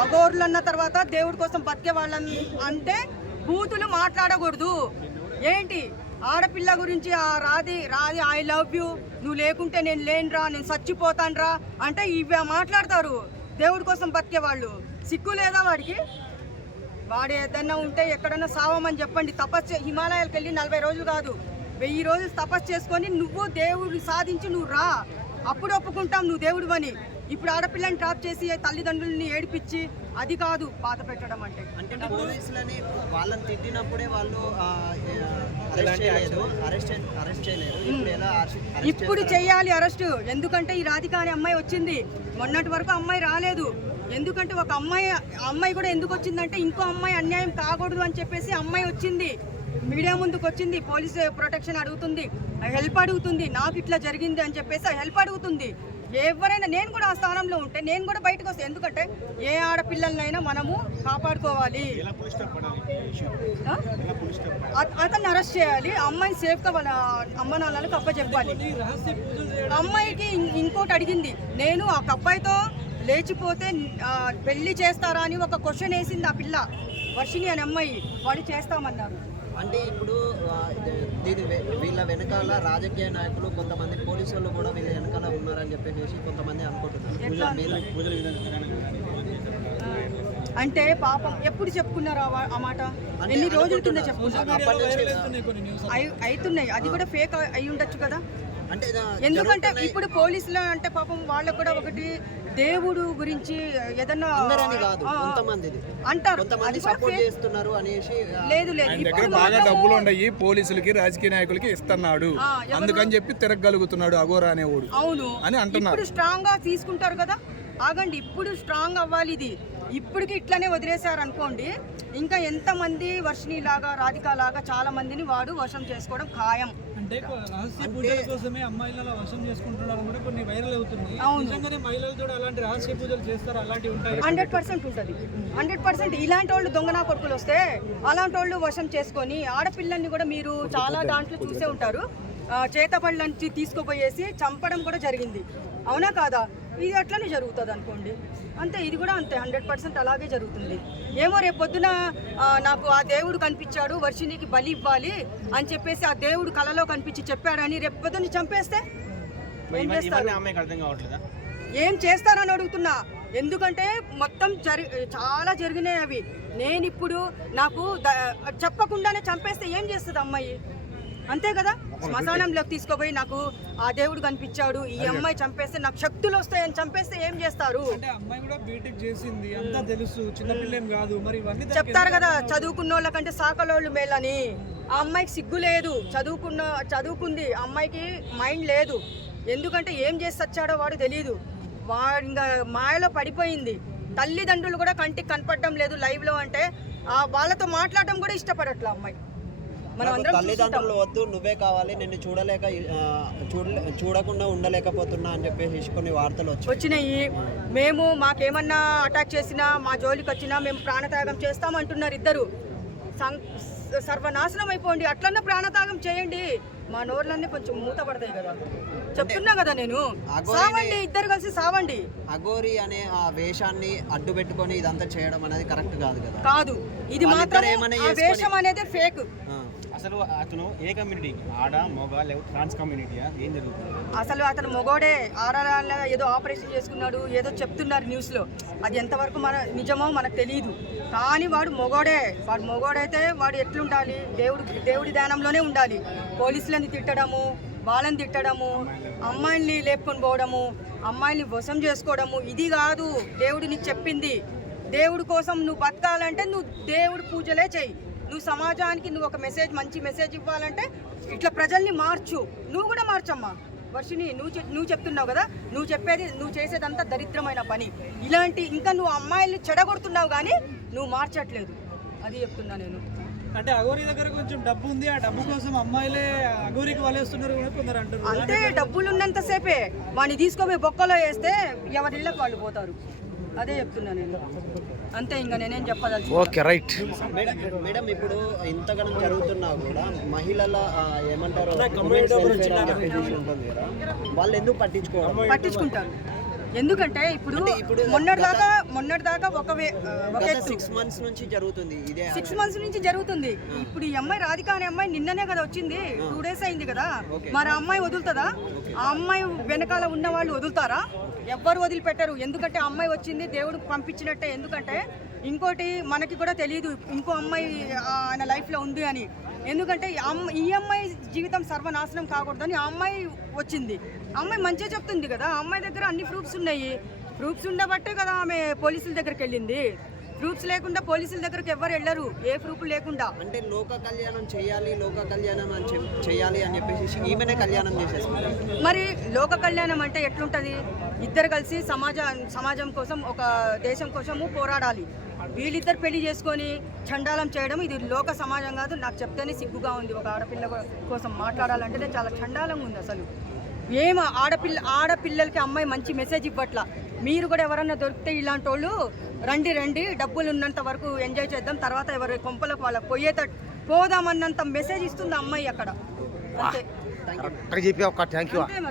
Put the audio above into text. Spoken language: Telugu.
అగోర్లు అన్న తర్వాత దేవుడి కోసం బతికే వాళ్ళని అంటే బూతులు మాట్లాడకూడదు. ఏంటి? ఆడపిల్ల గురించి ఆ రాది రాది ఐ లవ్ యూ నువ్వు లేకుంటే నేను లేనురా నేను చచ్చిపోతానురా అంటే ఇవి మాట్లాడతారు. దేవుడి కోసం బతికే వాళ్ళు. సిగ్గు లేదా వాడికి? వాడు ఏదన్నా ఉంటే ఎక్కడన్నా సావమని చెప్పండి. తపస్సు హిమాలయాలకు వెళ్ళి నలభై రోజులు కాదు. వెయ్యి రోజులు తపస్సు చేసుకొని నువ్వు దేవుడిని సాధించి నువ్వు రా. అప్పుడు ఒప్పుకుంటాం నువ్వు దేవుడు అని ఇప్పుడు ఆడపిల్లని డ్రాప్ చేసి తల్లిదండ్రులని ఏడిపించి అది కాదు బాధ పెట్టడం అంటే. అంటే పోలీసులని వాళ్ళని తిట్టినప్పుడే వాళ్ళు అరెస్ట్ చేయలేదు. అరెస్ట్ అరెస్ట్ చేయలేదు. ఇప్పుడు ఎలా arrest- ఇప్పుడు చెయ్యాలి అరెస్ట్. ఎందుకంటే ఈ రాధిక అనే అమ్మాయి వచ్చింది. మొన్నటి వరకు అమ్మాయి రాలేదు. ఎందుకంటే ఒక అమ్మాయి అమ్మాయి కూడా ఎందుకు వచ్చిందంటే ఇంకో అమ్మాయి అన్యాయం కాకూడదు అని చెప్పేసి అమ్మాయి వచ్చింది. మీడియా ముందుకు వచ్చింది. పోలీస్ ప్రొటెక్షన్ అడుగుతుంది. హెల్ప్ అడుగుతుంది. నాకు ఇట్లా జరిగింది అని చెప్పేసి హెల్ప్ అడుగుతుంది. ఎవరైనా నేను కూడా ఆ స్థానంలో ఉంటే నేను కూడా బయటకు వస్తాను ఎందుకంటే ఏ ఆడపిల్లలనైనా మనము కాపాడుకోవాలి. అతన్ని అరెస్ట్ చేయాలి అమ్మాయిని సేఫ్గా వాళ్ళ అమ్మ నాన్నలకు అప్పచెప్పాలి అమ్మాయికి ఇం- ఇంకోటి అడిగింది నేను ఆ అబ్బాయితో లేచిపోతే పెళ్ళి చేస్తారా అని ఒక క్వశ్చన్ వేసింది ఆ పిల్ల. వర్షిణి అనే అమ్మాయి వాళ్ళు చేస్తామన్నారు. అంటే ఇప్పుడు దీని వీళ్ళ వెనకాల రాజకీయ నాయకులు కొంతమంది పోలీసు వాళ్ళు కూడా వీళ్ళ వెనకాల ఉన్నారని చెప్పేసి కొంతమంది అనుకుంటున్నారు. అంటే పాపం ఎప్పుడు చెప్పుకున్నారు ఆ మాట? ఎన్ని రోజుల కింద చెప్పుకున్నారు? అవుతున్నాయి అది కూడా ఫేక్ అయి ఉండొచ్చు కదా? ఎందుకంటే. ఇప్పుడు పోలీసులు అంటే పాపం వాళ్ళకు కూడా ఒకటి దేవుడు గురించి ఏదన్నా అంటారు. లేదు లేదు. బాగా డబ్బులు ఉన్నాయి పోలీసులకి రాజకీయ నాయకులకి ఇస్తున్నాడు? అందుకని చెప్పి తిరగలుగుతున్నాడు అఘోరా అనేవాడు అవును. అని అంటున్నారు. ఇప్పుడు స్ట్రాంగ్గా తీసుకుంటారు కదా? ఆగండి ఇప్పుడు స్ట్రాంగ్ అవ్వాలి ఇది. ఇప్పటికి ఇట్లనే వదిలేశారు అనుకోండి ఇంకా ఎంత మంది వర్షిణి లాగా రాధిక లాగా చాలా మందిని వాడు వశం చేసుకోవడం ఖాయం. అంటే కొ- రహస్య పూజల కోసమే అమ్మాయిల వశం చేసుకుంటున్నారు కూడా కొన్ని వైరల్ అవుతున్నాయి. అలాంటి రహస్య పూజలు చేస్తారు? అలాంటివి ఉంటాయి? హండ్రెడ్ పర్సెంట్ ఉంటుంది. హండ్రెడ్ పర్సెంట్ ఇలాంటి వాళ్ళు దొంగనా కొడుకులు వస్తే అలాంటి వాళ్ళు వశం చేసుకొని ఆడపిల్లల్ని కూడా మీరు చాలా దాంట్లో చూసే ఉంటారు. ఆ, చేతబళ్ళని తీసుకుపోయేసి చంపడం కూడా జరిగింది. అవునా కాదా? ఇది అట్లనే జరుగుతుంది అనుకోండి. అంతే ఇది కూడా అంతే హండ్రెడ్ పర్సెంట్ అలాగే జరుగుతుంది. ఏమో రేపు పొద్దున నాకు ఆ దేవుడు కనిపించాడు వర్షినికి బలి ఇవ్వాలి అని చెప్పేసి ఆ దేవుడు కలలో కనిపించి చెప్పాడని రేపు పొద్దున్న చంపేస్తే ఏం చేస్తారు? ఏం చేస్తారని అడుగుతున్నా. ఎందుకంటే మొత్తం జరి చాలా జరిగినాయి అవి. నేను ఇప్పుడు నాకు చెప్పకుండానే చంపేస్తే ఏం చేస్తుంది అమ్మాయి? అంతే కదా? శ్మశానంలోకి తీసుకుపోయి నాకు ఆ దేవుడు కనిపించాడు. ఈ అమ్మాయి చంపేస్తే నాకు శక్తులు వస్తాయని చంపేస్తే ఏం చేస్తారు? అంటే అమ్మాయి కూడా బీటెక్ చేసింది. అంతా తెలుసు. చిన్నపిల్ల ఏం కాదు. మరి ఇవన్నీ దానికి చెప్తారు కదా చదువుకున్న వాళ్ళకంటే సాకలోళ్ళు మేలని. ఆ అమ్మాయికి సిగ్గు లేదు. చదువుకున్న చదువుకుంది. ఆ అమ్మాయికి మైండ్ లేదు. ఎందుకంటే ఏం చేసి వచ్చాడో వాడు తెలియదు వాడు ఇంకా మాయలో పడిపోయింది. తల్లిదండ్రులు కూడా కంటికి కనపడడం లేదు లైవ్లో అంటే ఆ వాళ్ళతో మాట్లాడడం కూడా ఇష్టపడట్లా అమ్మాయి మనం నాకు అందరం చూస్తుంటాం. తల్లిదండ్రులు వద్దు నువ్వే కావాలి నిన్ను చూడలేక చూడకుండా ఉండలేకపోతున్నా అని చెప్పేసి కొన్ని వార్తలు వచ్చాయి. వచ్చినాయి. మేము మాకేమన్నా అటాక్ చేసినా మా జోలికి వచ్చినా మేము ప్రాణత్యాగం చేస్తామంటున్నారు ఇద్దరు. సర్వనాశనం అయిపోండి. అట్లన్నా ప్రాణత్యాగం చేయండి. మా నోర్లన్నీ కొంచెం మూత పడతాయి కదా. చెప్తున్నా కదా నేను. సావండి ఇద్దరు కలిసి సావండి. అగోరి అనే ఆ వేషాన్ని అడ్డు పెట్టుకొని ఇదంతా చేయడం అనేది కరెక్ట్ కాదు కదా. కాదు. ఇది మాత్రం వేషం అనేది ఫేక్. అసలు అతను ఏ కమ్యూనిటీ ఆడ మొగ లేకపోతే ట్రాన్స్ కమ్యూనిటీయా ఏం జరుగుతుంది? అసలు అతను మొగోడే ఆరాల ఏదో ఆపరేషన్ చేసుకున్నాడు ఏదో చెప్తున్నారు న్యూస్లో అది ఎంతవరకు మన నిజమో మనకు తెలియదు కానీ వాడు మొగోడే. వాడు మొగోడైతే వాడు ఎట్లుండాలి? దేవుడు దేవుడి ధ్యానంలోనే ఉండాలి. పోలీసులని తిట్టడము వాళ్ళని తిట్టడము అమ్మాయిల్ని లేపుకొని పోవడము అమ్మాయిల్ని వశం చేసుకోవడము ఇది కాదు. దేవుడు నీకు చెప్పింది. దేవుడి కోసం నువ్వు బతకాలంటే నువ్వు దేవుడి పూజలే చెయ్యి. నువ్వు సమాజానికి నువ్వు ఒక మెసేజ్ మంచి మెసేజ్ ఇవ్వాలంటే ఇట్లా ప్రజల్ని మార్చు. నువ్వు కూడా మార్చమ్మా. వర్షిని నువ్వు చె- నువ్వు చెప్తున్నావు కదా? నువ్వు చెప్పేది నువ్వు చేసేదంతా దరిద్రమైన పని. ఇలాంటి ఇంకా నువ్వు అమ్మాయిల్ని చెడగొడుతున్నావు కానీ నువ్వు మార్చట్లేదు. అది చెప్తున్నా నేను. అంటే అగోరి దగ్గర కొంచెం డబ్బు ఉంది. ఆ డబ్బు కోసం అమ్మాయిలే అగోరికి వలేస్తున్నారు కూడా కొందరు అంటారు అంతే డబ్బులు ఉన్నంతసేపే వాడిని తీసుకొని బొక్కలో వేస్తే ఎవరి ఇళ్ళకి వాళ్ళు పోతారు. అదే చెప్తున్నా నేను. అంతే ఇంకా నేనేం చెప్పదలుచు ఓకే రైట్. మేడం మేడం ఇప్పుడు ఇంతగానం జరుగుతున్నా కూడా మహిళల ఏమంటారు వాళ్ళు ఎందుకు పట్టించుకోవడం పట్టించుకుంటారు. ఎందుకంటే ఇప్పుడు ఇప్పుడు మొన్నటి దాకా మొన్నటి దాకా ఒక సిక్స్ మంత్స్ నుంచి జరుగుతుంది ఇదే సిక్స్ మంత్స్ నుంచి జరుగుతుంది. ఇప్పుడు ఈ అమ్మాయి రాధిక అనే అమ్మాయి నిన్ననే కదా వచ్చింది. టూ డేస్ అయింది కదా. మరి ఆ అమ్మాయి వదులుతుందా? ఆ అమ్మాయి వెనకాల ఉన్న వాళ్ళు వదులుతారా? ఎవ్వరు వదిలిపెట్టరు. ఎందుకంటే అమ్మాయి వచ్చింది దేవుడు పంపించినట్టే. ఎందుకంటే ఇంకోటి మనకి కూడా తెలియదు ఇంకో అమ్మాయి ఆయన లైఫ్లో ఉంది అని. ఎందుకంటే ఈ ఈ అమ్మాయి జీవితం సర్వనాశనం కాకూడదని ఆ అమ్మాయి వచ్చింది. అమ్మాయి మంచిగా చెప్తుంది కదా. అమ్మాయి దగ్గర అన్ని ప్రూఫ్స్ ఉన్నాయి. ప్రూఫ్స్ ఉండబట్టే కదా ఆమె పోలీసుల దగ్గరికి వెళ్ళింది. ప్రూఫ్స్ లేకుండా పోలీసుల దగ్గరికి ఎవరు వెళ్ళరు. ఏ ప్రూఫ్ లేకుండా. అంటే లోక కళ్యాణం చేయాలి లోక కళ్యాణం అని చేయాలి అని చెప్పేసి ఈమెనే కళ్యాణం చేసేసుకుంటారు. మరి లోక కళ్యాణం అంటే ఎట్లుంటది? ఇద్దరు కలిసి సమాజ సమాజం కోసం ఒక దేశం కోసము పోరాడాలి. వీళ్ళిద్దరు పెళ్ళి చేసుకొని చండాలం చేయడం ఇది లోక సమాజం కాదు. నాకు చెప్తేనే సిగ్గుగా ఉంది. ఒక ఆడపిల్ల కోసం మాట్లాడాలంటేనే చాలా చండాలంగా ఉంది అసలు. ఏం ఆడపిల్ల ఆడపిల్లలకి అమ్మాయి మంచి మెసేజ్ ఇవ్వట్ల? మీరు కూడా ఎవరన్నా దొరికితే ఇలాంటి వాళ్ళు రండి రండి. డబ్బులు ఉన్నంత వరకు ఎంజాయ్ చేద్దాం. తర్వాత ఎవరి కొంపలకు వాళ్ళకి పోయేటట్టు పోదామన్నంత మెసేజ్ ఇస్తుంది అమ్మాయి అక్కడ. చెప్పి ఒక థ్యాంక్ యూ.